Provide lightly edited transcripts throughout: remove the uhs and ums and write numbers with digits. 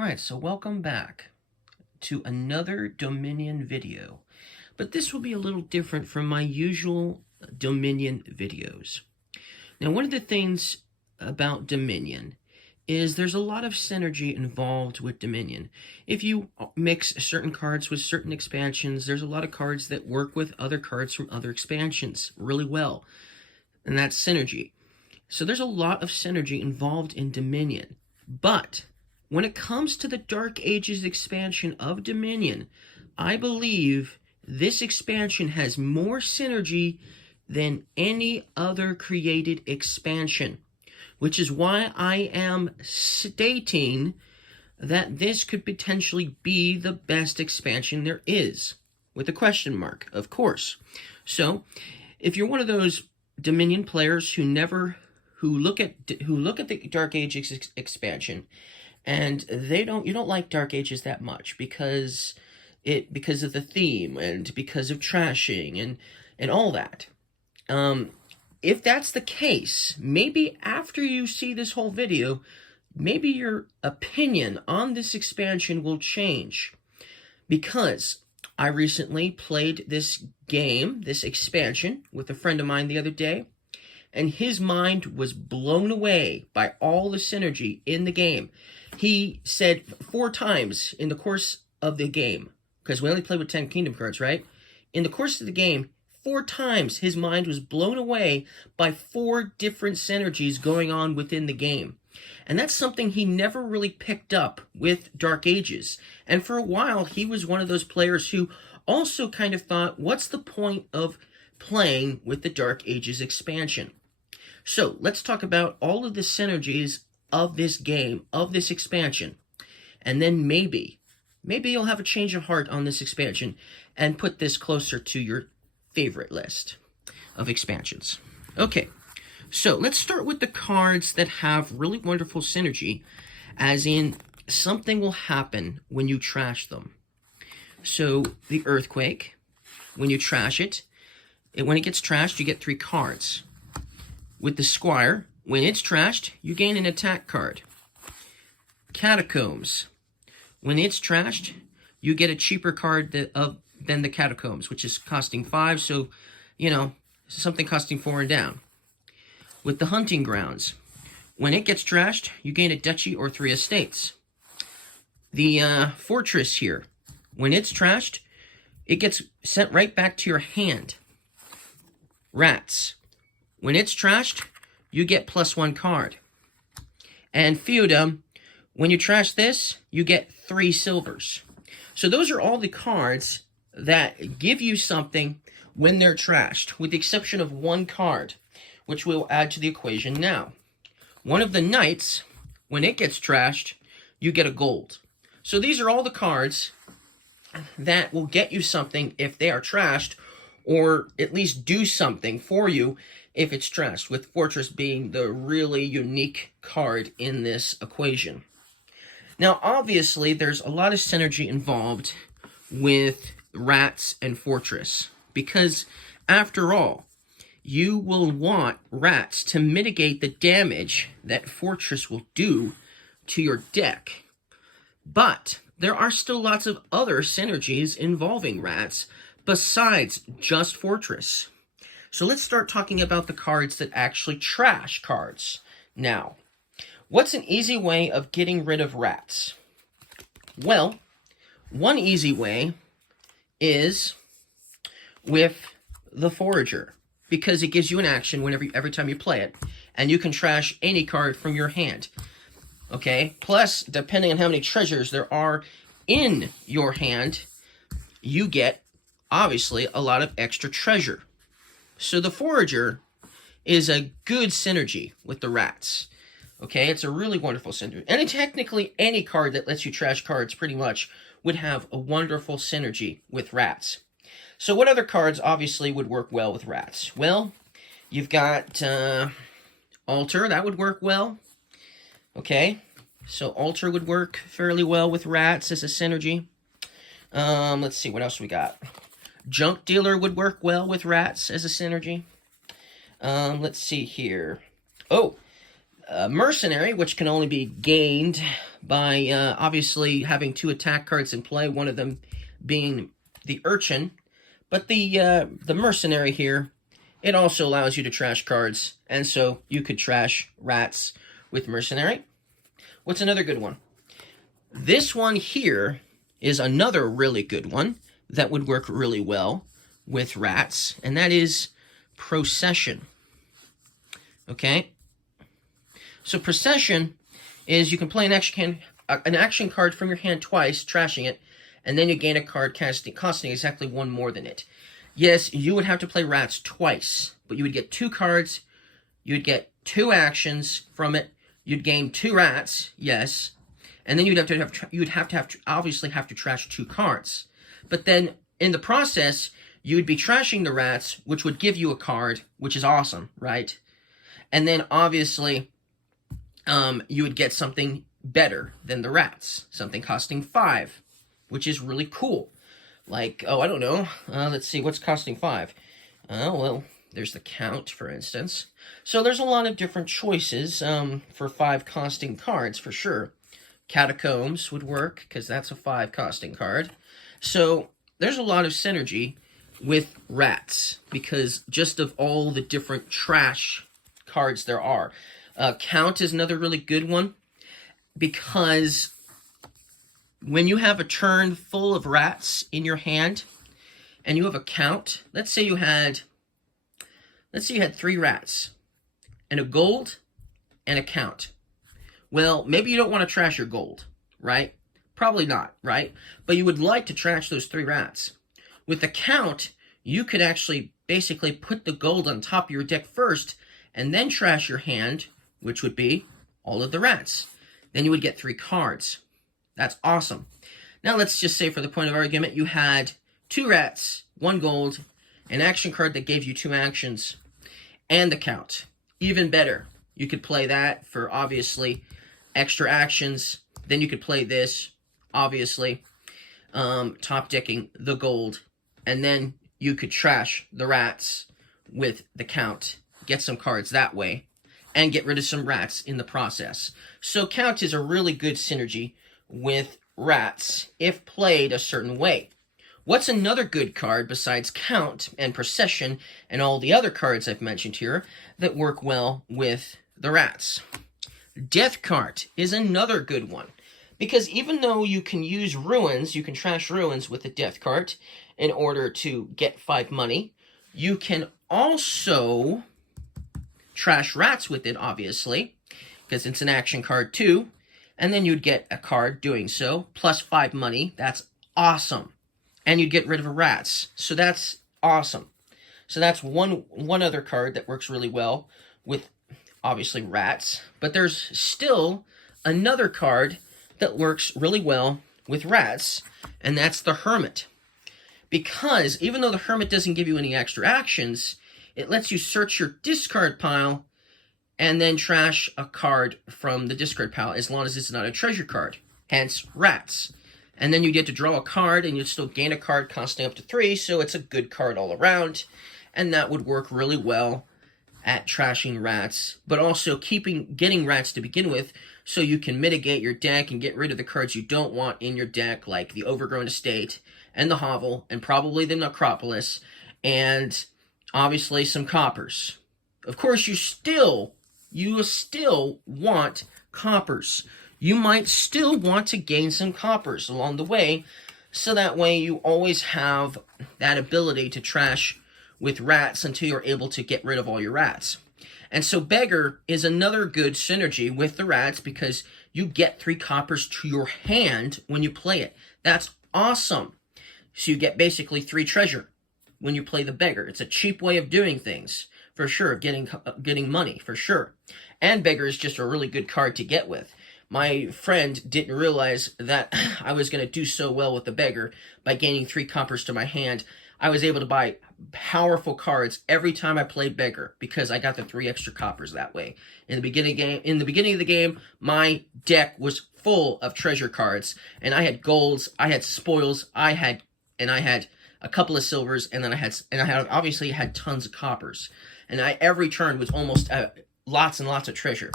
Alright, so welcome back to another Dominion video. But this will be a little different from my usual Dominion videos. Now, one of the things about Dominion is there's a lot of synergy involved with Dominion. If you mix certain cards with certain expansions, there's a lot of cards that work with other cards from other expansions really well. And that's synergy. So there's a lot of synergy involved in Dominion. But when it comes to the Dark Ages expansion of Dominion, I believe this expansion has more synergy than any other created expansion, which is why I am stating that this could potentially be the best expansion there is, with a question mark, of course. So, if you're one of those Dominion players who look at the Dark Ages expansion, and you don't like Dark Ages that much because of the theme and because of trashing and all that. If that's the case, maybe after you see this whole video, maybe your opinion on this expansion will change. Because I recently played this game, this expansion, with a friend of mine the other day, and his mind was blown away by all the synergy in the game. He said 4 times in the course of the game, because we only played with 10 Kingdom cards, right? In the course of the game, 4 times his mind was blown away by 4 different synergies going on within the game. And that's something he never really picked up with Dark Ages. And for a while, he was one of those players who also kind of thought, what's the point of playing with the Dark Ages expansion? So let's talk about all of the synergies of this game, of this expansion. And then maybe you'll have a change of heart on this expansion and put this closer to your favorite list of expansions. Okay, so let's start with the cards that have really wonderful synergy, as in something will happen when you trash them. So the Earthquake, when you trash it, when it gets trashed, you get 3 cards. With the Squire, when it's trashed, you gain an attack card. Catacombs, when it's trashed, you get a cheaper card than the Catacombs, which is costing 5, so, something costing 4 and down. With the Hunting Grounds, when it gets trashed, you gain a duchy or 3 estates. The Fortress here, when it's trashed, it gets sent right back to your hand. Rats, when it's trashed, you get +1 card. And Feudum, when you trash this, you get 3 silvers. So those are all the cards that give you something when they're trashed, with the exception of 1 card, which we'll add to the equation now. One of the Knights, when it gets trashed, you get a gold. So these are all the cards that will get you something if they are trashed, or at least do something for you if it's trashed, with Fortress being the really unique card in this equation. Now, obviously, there's a lot of synergy involved with Rats and Fortress, because, after all, you will want Rats to mitigate the damage that Fortress will do to your deck. But there are still lots of other synergies involving Rats besides just Fortress. So let's start talking about the cards that actually trash cards. Now, what's an easy way of getting rid of Rats? Well, one easy way is with the Forager, because it gives you an action every time you play it, and you can trash any card from your hand. Okay? Plus, depending on how many treasures there are in your hand, you get, obviously, a lot of extra treasure. So the Forager is a good synergy with the Rats. Okay, it's a really wonderful synergy. And technically, any card that lets you trash cards pretty much would have a wonderful synergy with Rats. So what other cards obviously would work well with Rats? Well, you've got Altar, that would work well. Okay, so Altar would work fairly well with Rats as a synergy. Let's see, what else we got? Junk Dealer would work well with Rats as a synergy. Let's see here. Oh, Mercenary, which can only be gained by obviously having 2 attack cards in play, one of them being the Urchin. But the Mercenary here, it also allows you to trash cards, and so you could trash rats with Mercenary. What's another good one? This one here is another really good one that would work really well with rats, and that is Procession. Okay? So Procession is you can play an action card from your hand twice, trashing it, and then you gain a card costing exactly 1 more than it. Yes, you would have to play rats twice, but you would get 2 cards, you would get 2 actions from it, you'd gain 2 rats, yes, and then you'd obviously have to trash 2 cards. But then in the process, you would be trashing the rats, which would give you a card, which is awesome, right? And then obviously, you would get something better than the rats, something costing 5, which is really cool. Like, oh, I don't know. Let's see, what's costing 5? Well, there's the Count, for instance. So there's a lot of different choices for 5 costing cards, for sure. Catacombs would work, because that's a 5 costing card. So there's a lot of synergy with rats, because just of all the different trash cards there are. Count is another really good one, because when you have a turn full of rats in your hand, and you have a Count, let's say you had 3 rats, and a gold, and a Count. Well, maybe you don't want to trash your gold, right? Probably not, right? But you would like to trash those 3 rats. With the Count, you could actually basically put the gold on top of your deck first, and then trash your hand, which would be all of the rats. Then you would get 3 cards. That's awesome. Now let's just say, for the point of argument, you had 2 rats, 1 gold, an action card that gave you 2 actions, and the Count. Even better. You could play that for, obviously, extra actions. Then you could play this, obviously, top decking the gold. And then you could trash the rats with the Count. Get some cards that way. And get rid of some rats in the process. So Count is a really good synergy with rats if played a certain way. What's another good card besides Count and Procession and all the other cards I've mentioned here that work well with the rats? Death Cart is another good one, because even though you can use ruins, you can trash ruins with the Death Cart in order to get 5 money, you can also trash rats with it, obviously, because it's an action card too, and then you'd get a card doing so, plus 5 money. That's awesome. And you'd get rid of the rats, so that's awesome. So that's one other card that works really well with, obviously, rats. But there's still another card that works really well with rats, and that's the Hermit. Because even though the Hermit doesn't give you any extra actions, it lets you search your discard pile and then trash a card from the discard pile, as long as it's not a treasure card. Hence, rats. And then you get to draw a card, and you still gain a card costing up to 3, so it's a good card all around. And that would work really well at trashing rats, but also getting rats to begin with, so you can mitigate your deck and get rid of the cards you don't want in your deck, like the Overgrown Estate, and the Hovel, and probably the Necropolis, and obviously some coppers. Of course, you still want coppers. You might still want to gain some coppers along the way, so that way you always have that ability to trash with rats until you're able to get rid of all your rats. And so Beggar is another good synergy with the rats, because you get 3 coppers to your hand when you play it. That's awesome. So you get basically 3 treasure when you play the Beggar. It's a cheap way of doing things, for sure, getting money, for sure. And Beggar is just a really good card to get with. My friend didn't realize that I was going to do so well with the Beggar by gaining 3 coppers to my hand. I was able to buy powerful cards every time I played Beggar, because I got the 3 extra coppers that way. In the beginning of the game, my deck was full of treasure cards, and I had golds, I had spoils, I had a couple of silvers, and then I obviously had tons of coppers. And every turn was almost lots and lots of treasure.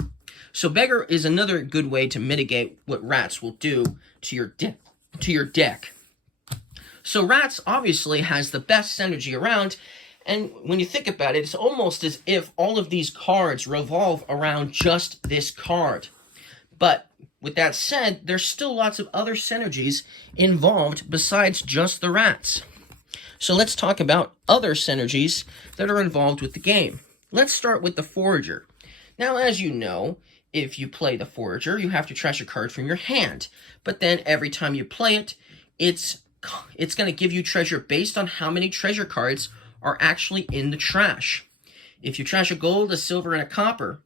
So Beggar is another good way to mitigate what Rats will do to your deck. So Rats obviously has the best synergy around, and when you think about it, it's almost as if all of these cards revolve around just this card. But with that said, there's still lots of other synergies involved besides just the Rats. So let's talk about other synergies that are involved with the game. Let's start with the Forager. Now, as you know, if you play the Forager, you have to trash a card from your hand. But then every time you play it, it's going to give you treasure based on how many treasure cards are actually in the trash. If you trash a gold, a silver, and a copper,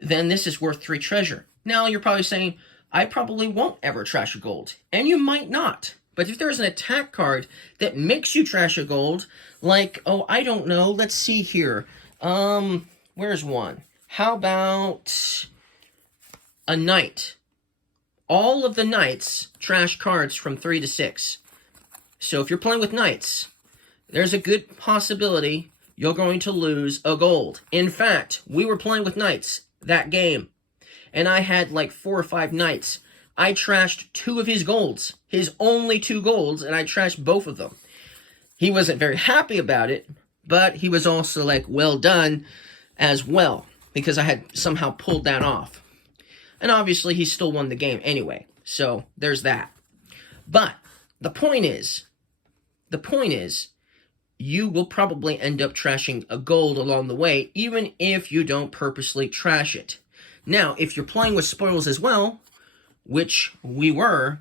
then this is worth 3 treasure. Now, you're probably saying, I probably won't ever trash a gold. And you might not. But if there's an attack card that makes you trash a gold, like, oh, I don't know, let's see here. Where's one? How about a knight? All of the knights trash cards from 3 to 6. So if you're playing with knights, there's a good possibility you're going to lose a gold. In fact, we were playing with knights that game, and I had like 4 or 5 knights. I trashed 2 of his golds, his only 2 golds, and I trashed both of them. He wasn't very happy about it, but he was also like, well done as well, because I had somehow pulled that off. And obviously, he still won the game anyway, so there's that. But the point is, you will probably end up trashing a gold along the way, even if you don't purposely trash it. Now, if you're playing with spoils as well, which we were,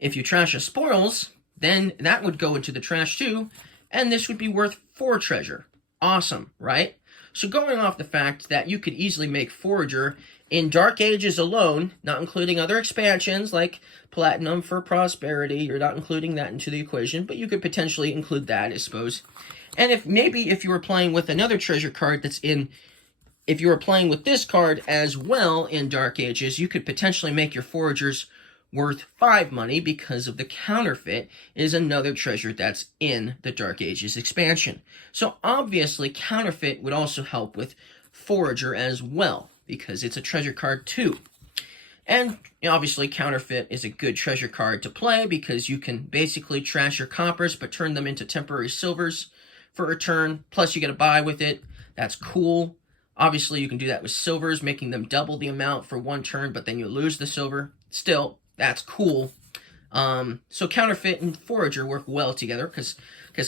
if you trash a spoils, then that would go into the trash too, and this would be worth 4 treasure. Awesome, right? So going off the fact that you could easily make Forager in Dark Ages alone, not including other expansions like Platinum for Prosperity, you're not including that into the equation, but you could potentially include that, I suppose. And if you were playing with another treasure card if you were playing with this card as well in Dark Ages, you could potentially make your Foragers worth 5 money because of the Counterfeit is another treasure that's in the Dark Ages expansion. So obviously Counterfeit would also help with Forager as well, because it's a treasure card too. And obviously Counterfeit is a good treasure card to play because you can basically trash your coppers but turn them into temporary silvers for a turn, plus you get a buy with it. That's cool. Obviously you can do that with silvers, making them double the amount for 1 turn, but then you lose the silver. Still, that's cool. So Counterfeit and Forager work well together because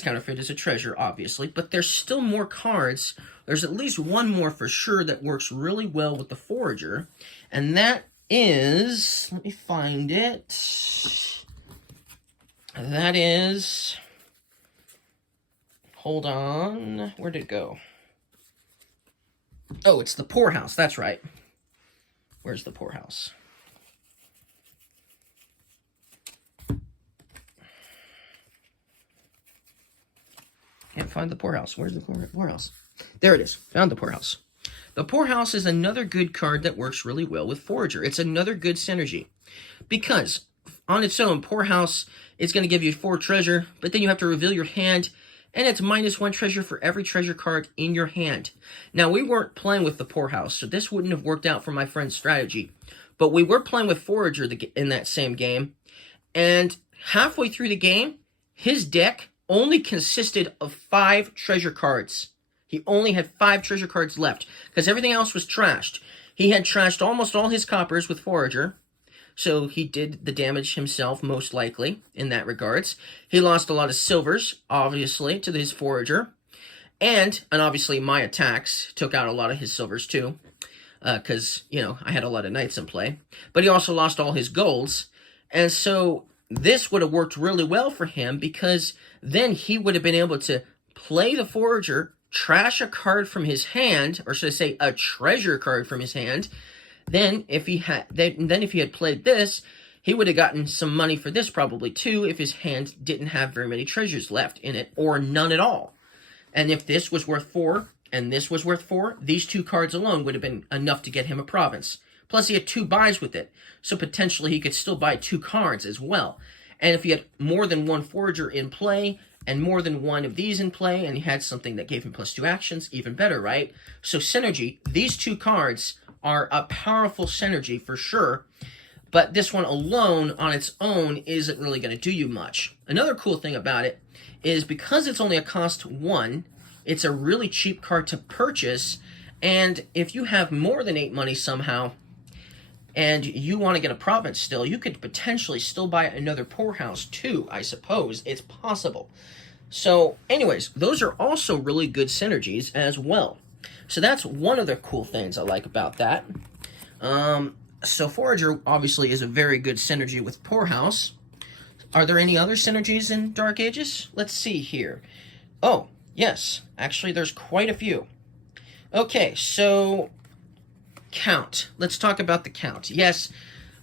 Counterfeit is a treasure, obviously. But there's still more cards. There's at least one more for sure that works really well with the Forager. And that is... let me find it. That is... hold on. Where did it go? Oh, it's the Poorhouse. That's right. Where's the Poorhouse? Can't find the Poorhouse. Where's the Poorhouse? There it is. Found the Poorhouse. The Poorhouse is another good card that works really well with Forager. It's another good synergy. Because on its own, Poorhouse is going to give you 4 treasure, but then you have to reveal your hand, and it's -1 treasure for every treasure card in your hand. Now, we weren't playing with the Poorhouse, so this wouldn't have worked out for my friend's strategy. But we were playing with Forager in that same game, and halfway through the game, his deck only consisted of 5 treasure cards. He only had 5 treasure cards left, because everything else was trashed. He had trashed almost all his coppers with Forager, so he did the damage himself, most likely, in that regards. He lost a lot of silvers, obviously, to his Forager. And obviously, my attacks took out a lot of his silvers, too. Because, I had a lot of knights in play. But he also lost all his golds. And so, this would have worked really well for him, because then he would have been able to play the Forager, trash a card from his hand, or should I say, a treasure card from his hand. Then if he had played this, he would have gotten some money for this probably too, if his hand didn't have very many treasures left in it, or none at all. And if this was worth 4, and this was worth 4, these 2 cards alone would have been enough to get him a province. Plus he had 2 buys with it, so potentially he could still buy 2 cards as well. And if he had more than 1 Forager in play, and more than 1 of these in play, and he had something that gave him +2 actions, even better, right? So synergy, these 2 cards are a powerful synergy for sure, but this one alone on its own isn't really going to do you much. Another cool thing about it is because it's only a cost 1, it's a really cheap card to purchase, and if you have more than 8 money somehow, and you want to get a province still, you could potentially still buy another poorhouse too, I suppose. It's possible. So anyways, those are also really good synergies as well. So that's one of the cool things I like about that. So Forager obviously is a very good synergy with poorhouse. Are there any other synergies in Dark Ages? Let's see here. Oh, yes. Actually, there's quite a few. Okay, so count. Let's talk about the count. Yes,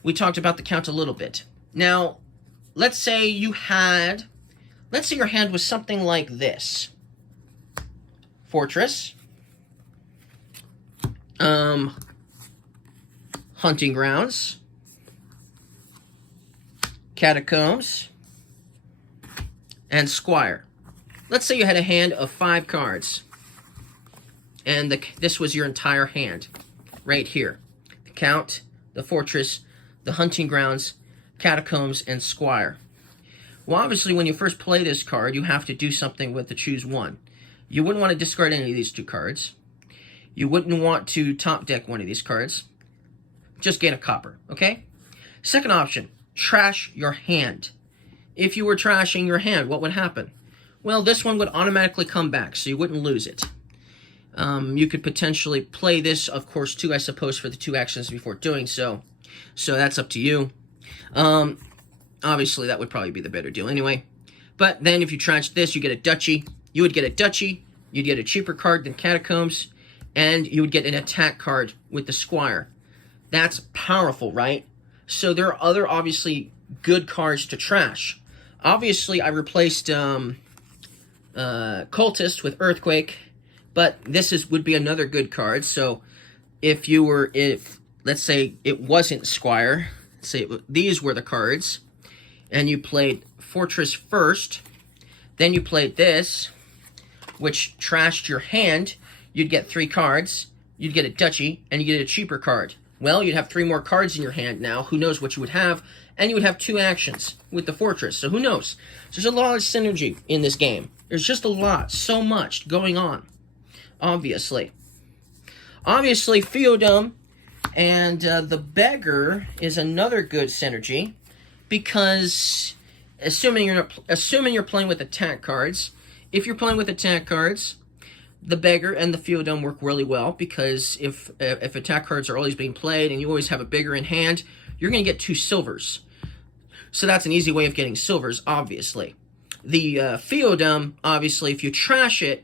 we talked about the count a little bit. Now, let's say your hand was something like this. Fortress. Hunting grounds. Catacombs. And squire. Let's say you had a hand of 5 cards. And this was your entire hand. Right here. The count, the fortress, the hunting grounds, catacombs, and squire. Well, obviously, when you first play this card, you have to do something with the choose one. You wouldn't want to discard any of these 2 cards. You wouldn't want to top deck one of these cards. Just gain a copper, okay? Second option, trash your hand. If you were trashing your hand, what would happen? Well, this one would automatically come back, so you wouldn't lose it. You could potentially play this, of course, too, I suppose, for the 2 actions before doing so. So that's up to you. Obviously, that would probably be the better deal anyway. But then if you trash this, you get a duchy. You would get a duchy. You'd get a cheaper card than Catacombs. And you would get an attack card with the Squire. That's powerful, right? So there are other, obviously, good cards to trash. Obviously, I replaced Cultist with Earthquake. But this would be another good card. So if let's say it wasn't Squire, say these were the cards, and you played Fortress first, then you played this, which trashed your hand, you'd get 3 cards, you'd get a duchy, and you get a cheaper card. Well, you'd have 3 more cards in your hand now. Who knows what you would have? And you would have 2 actions with the Fortress. So who knows? There's a lot of synergy in this game. There's just a lot, so much going on. Obviously, Feodum and the Beggar is another good synergy because assuming you're playing with attack cards, if you're playing with attack cards, the Beggar and the Feodum work really well because if attack cards are always being played and you always have a Beggar in hand, you're going to get 2 silvers. So that's an easy way of getting silvers, obviously. The Feodum, obviously, if you trash it,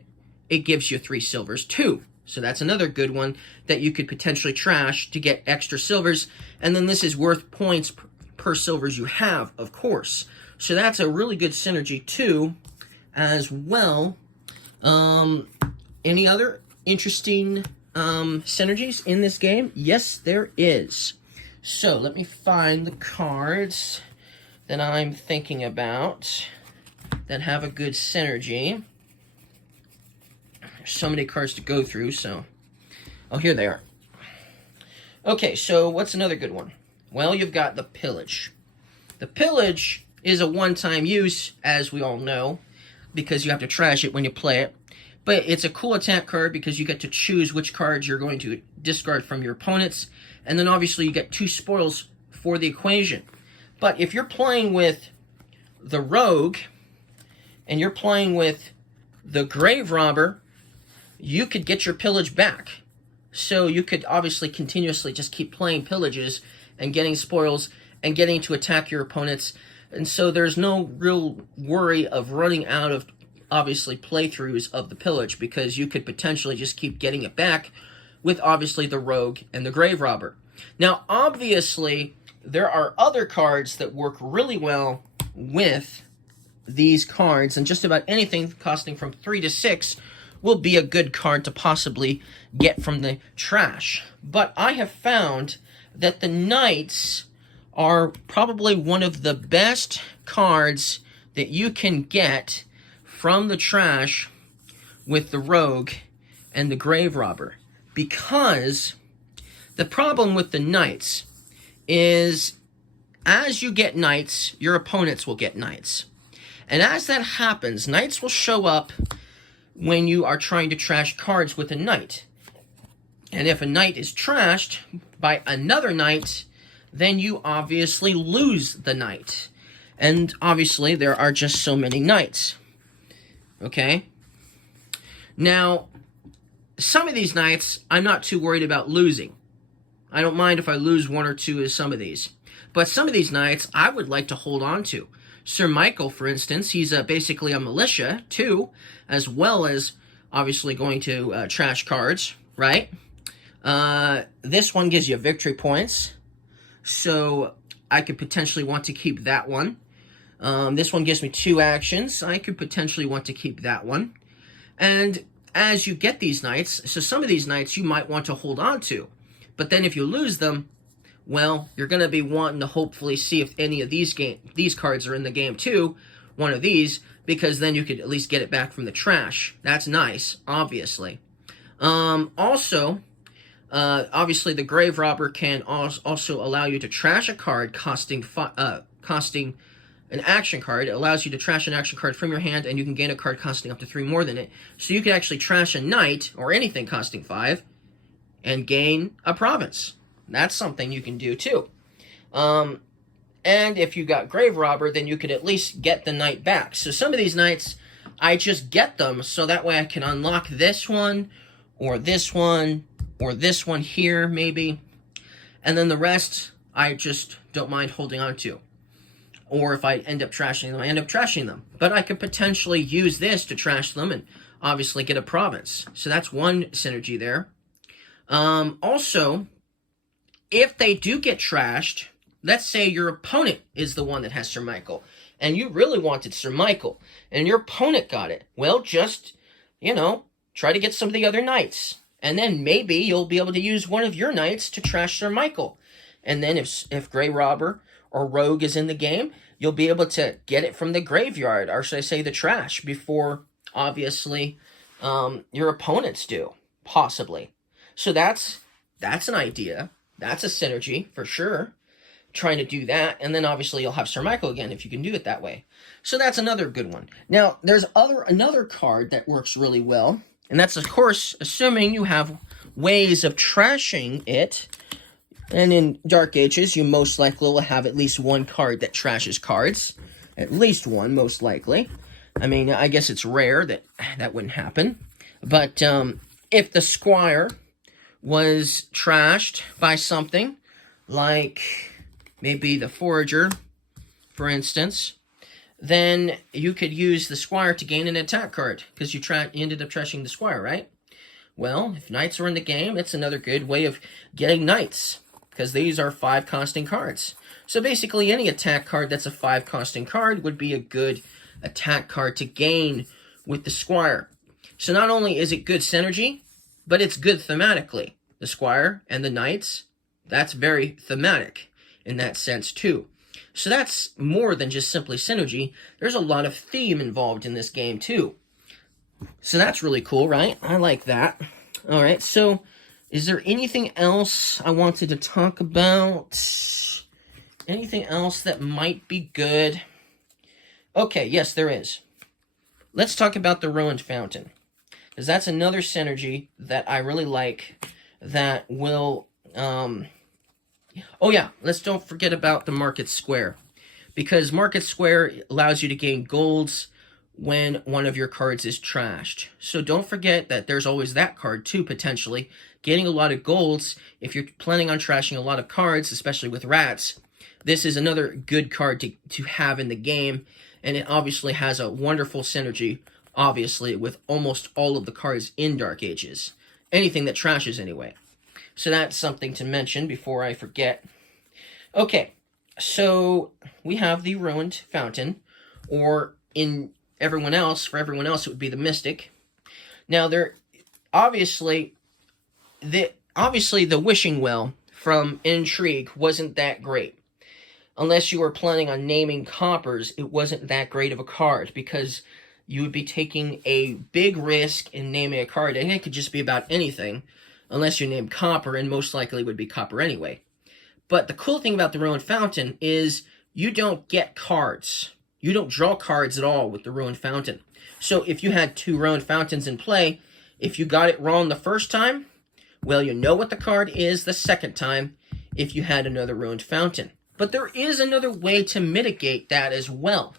it gives you 3 silvers too. So that's another good one that you could potentially trash to get extra silvers. And then this is worth points per silvers you have, of course. So that's a really good synergy too, as well. Any other interesting synergies in this game? Yes, there is. So let me find the cards that I'm thinking about that have a good synergy. There's so many cards to go through, so... Oh, here they are. Okay, so what's another good one? Well, you've got the Pillage. The Pillage is a one-time use, as we all know, because you have to trash it when you play it. But it's a cool attack card because you get to choose which cards you're going to discard from your opponents. And then obviously you get 2 spoils for the equation. But if you're playing with the Rogue, and you're playing with the Grave Robber, you could get your Pillage back. So you could obviously continuously just keep playing Pillages and getting spoils and getting to attack your opponents. And so there's no real worry of running out of, obviously, playthroughs of the Pillage because you could potentially just keep getting it back with, obviously, the Rogue and the Grave Robber. Now, obviously, there are other cards that work really well with these cards, and just about anything costing from 3 to 6 will be a good card to possibly get from the trash. But I have found that the Knights are probably one of the best cards that you can get from the trash with the Rogue and the Grave Robber, because The problem with the knights is as you get knights, your opponents will get knights. And as that happens, knights will show up when you are trying to trash cards with a knight. And if a knight is trashed by another knight, then you obviously lose the knight. And obviously there are just so many knights. Okay? Now, some of these knights, I'm not too worried about losing. I don't mind if I lose one or two of some of these. But some of these knights, I would like to hold on to. Sir Michael, for instance, he's basically a militia, too, as well as obviously going to trash cards, right? This one gives you victory points, so I could potentially want to keep that one. This one gives me 2 actions. I could potentially want to keep that one. And as you get these knights, so some of these knights you might want to hold on to. But then if you lose them, well, you're going to be wanting to hopefully see if any of these cards are in the game too, one of these, because then you could at least get it back from the trash. That's nice, obviously. Also, obviously the Grave Robber can also allow you to trash a card costing an action card. It allows you to trash an action card from your hand, and you can gain a card costing up to 3 more than it. So you could actually trash a knight, or anything costing 5, and gain a province. That's something you can do too. And if you got Grave Robber, then you could at least get the knight back. So some of these knights, I just get them so that way I can unlock this one, or this one, or this one here, maybe. And then the rest, I just don't mind holding on to. Or if I end up trashing them, I end up trashing them. But I could potentially use this to trash them and obviously get a province. So that's one synergy there. Also, if they do get trashed, let's say your opponent is the one that has Sir Michael, and you really wanted Sir Michael, and your opponent got it. Well, just, try to get some of the other knights. And then maybe you'll be able to use one of your knights to trash Sir Michael. And then if Grave Robber or Rogue is in the game, you'll be able to get it from the graveyard, or should I say the trash, before, obviously, your opponents do, possibly. So that's an idea. That's a synergy, for sure. Trying to do that, and then obviously you'll have Sir Michael again if you can do it that way. So that's another good one. Now, there's another card that works really well, and that's, of course, assuming you have ways of trashing it. And in Dark Ages, you most likely will have at least one card that trashes cards. At least one, most likely. I mean, I guess it's rare that wouldn't happen. But if the Squire was trashed by something, like maybe the Forager, for instance, then you could use the Squire to gain an attack card, because you ended up trashing the Squire, right? Well, if knights are in the game, it's another good way of getting knights, because these are 5 costing cards. So basically, any attack card that's a 5 costing card would be a good attack card to gain with the Squire. So not only is it good synergy, but it's good thematically. The Squire and the Knights, that's very thematic in that sense too. So that's more than just simply synergy. There's a lot of theme involved in this game too. So that's really cool, right? I like that. Alright, so is there anything else I wanted to talk about? Anything else that might be good? Okay, yes, there is. Let's talk about the Ruined Fountain, because that's another synergy that I really like that will... Oh yeah, let's don't forget about the Market Square, because Market Square allows you to gain golds when one of your cards is trashed. So don't forget that there's always that card too, potentially. Getting a lot of golds, if you're planning on trashing a lot of cards, especially with rats, this is another good card to have in the game, and it obviously has a wonderful synergy, obviously, with almost all of the cards in Dark Ages. Anything that trashes, anyway. So that's something to mention before I forget. Okay, so we have the Ruined Fountain, or for everyone else, it would be the Mystic. Now, obviously, the Wishing Well from Intrigue wasn't that great. Unless you were planning on naming coppers, it wasn't that great of a card, because you would be taking a big risk in naming a card, and it could just be about anything. unless you're named Copper, and most likely would be Copper anyway. But the cool thing about the Ruined Fountain is you don't get cards. You don't draw cards at all with the Ruined Fountain. So if you had 2 Ruined Fountains in play, if you got it wrong the first time, well, you know what the card is the second time if you had another Ruined Fountain. But there is another way to mitigate that as well.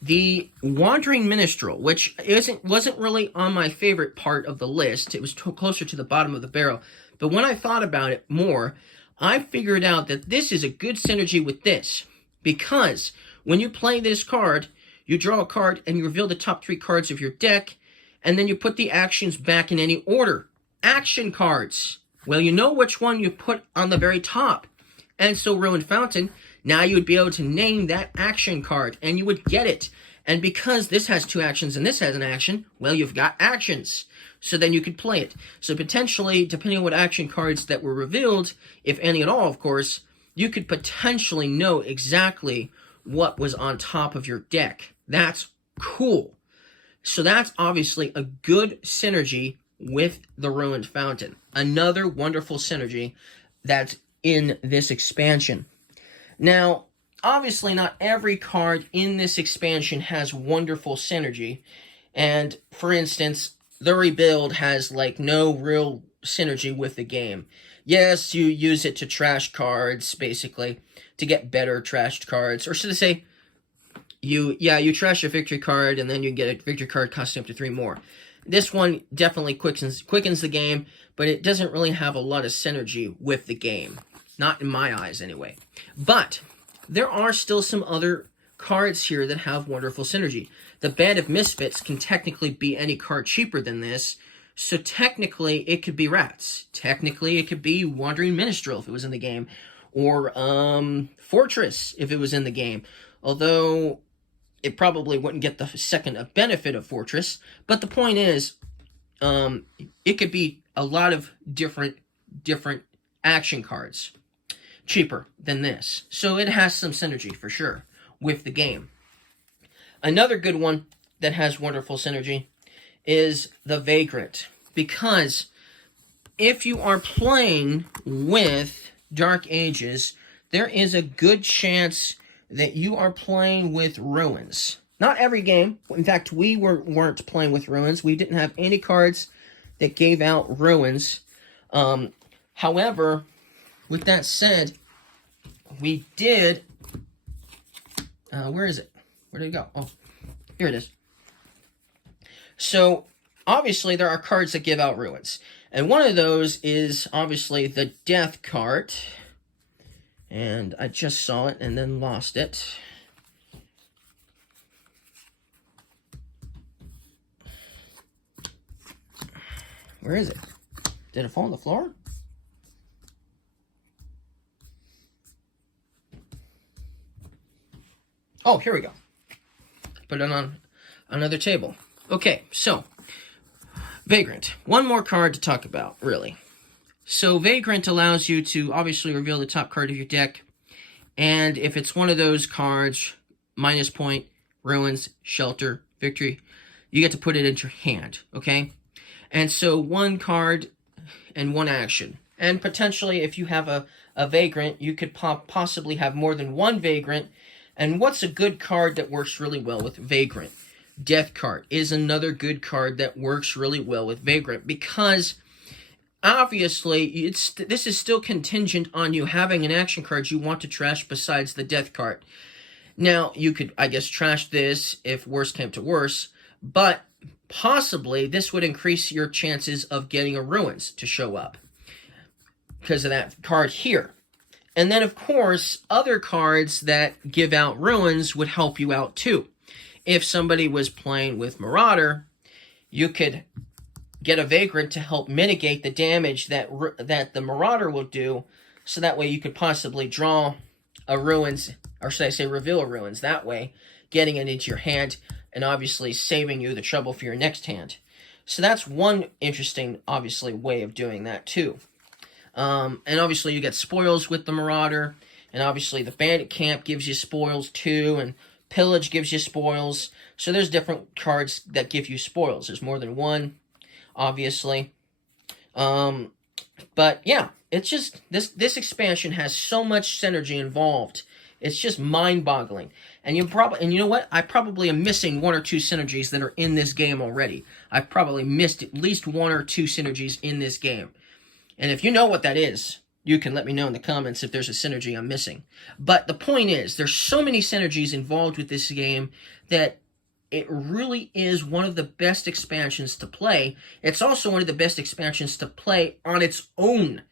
The Wandering Minstrel, which wasn't really on my favorite part of the list. It was closer to the bottom of the barrel. But when I thought about it more, I figured out that this is a good synergy with this. Because when you play this card, you draw a card and you reveal the top 3 cards of your deck, and then you put the actions back in any order. Action cards. Well, you know which one you put on the very top. And so Ruined Fountain, now you would be able to name that action card, and you would get it. And because this has 2 actions and this has an action, well, you've got actions. So then you could play it. So potentially, depending on what action cards that were revealed, if any at all, of course, you could potentially know exactly what was on top of your deck. That's cool. So that's obviously a good synergy with the Ruined Fountain. Another wonderful synergy that's in this expansion. Now, obviously not every card in this expansion has wonderful synergy. And, for instance, the Rebuild has, like, no real synergy with the game. Yes, you use it to trash cards, basically, to get better trashed cards. Or should I say, you trash a victory card, and then you get a victory card costing up to 3 more. This one definitely quickens the game, but it doesn't really have a lot of synergy with the game. Not in my eyes, anyway. But there are still some other cards here that have wonderful synergy. The Band of Misfits can technically be any card cheaper than this, so technically it could be Rats. Technically it could be Wandering Minstrel if it was in the game, or Fortress if it was in the game. Although it probably wouldn't get the second benefit of Fortress, but the point is, it could be a lot of different action cards. Cheaper than this. So it has some synergy for sure with the game. Another good one that has wonderful synergy is the Vagrant. Because if you are playing with Dark Ages, there is a good chance that you are playing with Ruins. Not every game. In fact, we weren't playing with Ruins. We didn't have any cards that gave out Ruins. However, with that said, we did... where is it? Where did it go? Oh, here it is. So, obviously, there are cards that give out Ruins. And one of those is, obviously, the Death card. And I just saw it and then lost it. Where is it? Did it fall on the floor? Oh, here we go. Put it on another table. Okay, so, Vagrant. One more card to talk about, really. So, Vagrant allows you to obviously reveal the top card of your deck. And if it's one of those cards, minus point, Ruins, Shelter, Victory, you get to put it into your hand, okay? And so, one card and one action. And potentially, if you have a Vagrant, you could possibly have more than one Vagrant. And what's a good card that works really well with Vagrant? Death card is another good card that works really well with Vagrant, because obviously this is still contingent on you having an action card you want to trash besides the Death card. Now, you could, I guess, trash this if worse came to worse, but possibly this would increase your chances of getting a Ruins to show up because of that card here. And then, of course, other cards that give out Ruins would help you out, too. If somebody was playing with Marauder, you could get a Vagrant to help mitigate the damage that the Marauder will do, so that way you could possibly draw a Ruins, or should I say reveal a Ruins, that way, getting it into your hand, and obviously saving you the trouble for your next hand. So that's one interesting, obviously, way of doing that, too. And obviously you get spoils with the Marauder, and obviously the Bandit Camp gives you spoils too, and Pillage gives you spoils. So there's different cards that give you spoils. There's more than one, obviously. But yeah, it's just this expansion has so much synergy involved. It's just mind-boggling. And you know what? I probably am missing 1 or 2 synergies that are in this game already. I've probably missed at least 1 or 2 synergies in this game. And if you know what that is, you can let me know in the comments if there's a synergy I'm missing. But the point is, there's so many synergies involved with this game that it really is one of the best expansions to play. It's also one of the best expansions to play on its own.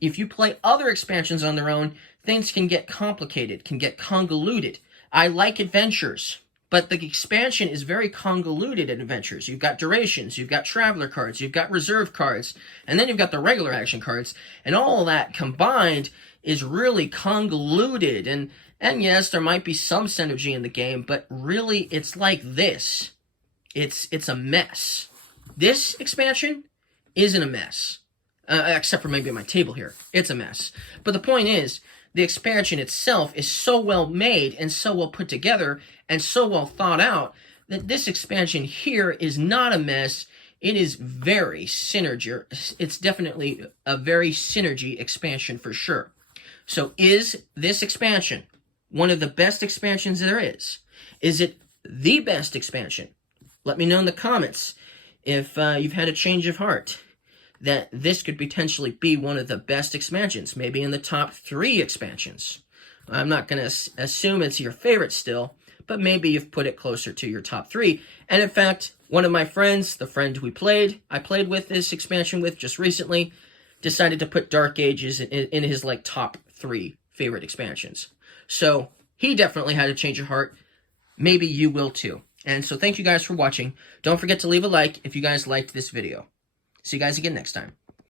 If you play other expansions on their own, things can get complicated, can get convoluted. I like adventures, but the expansion is very convoluted in adventures. You've got durations, you've got traveler cards, you've got reserve cards, and then you've got the regular action cards, and all of that combined is really convoluted. And yes, there might be some synergy in the game, but really it's like this. It's a mess. This expansion isn't a mess. Except for maybe my table here. It's a mess. But the point is, the expansion itself is so well made and so well put together and so well thought out that this expansion here is not a mess. It is very synergy. It's definitely a very synergy expansion for sure. So is this expansion one of the best expansions there is? Is it the best expansion? Let me know in the comments if you've had a change of heart, that this could potentially be one of the best expansions, maybe in the top 3 expansions. I'm not going to assume it's your favorite still, but maybe you've put it closer to your top 3. And in fact, one of my friends, the friend I played with this expansion with just recently, decided to put Dark Ages in his like top 3 favorite expansions. So he definitely had a change of heart. Maybe you will too. And so thank you guys for watching. Don't forget to leave a like if you guys liked this video. See you guys again next time.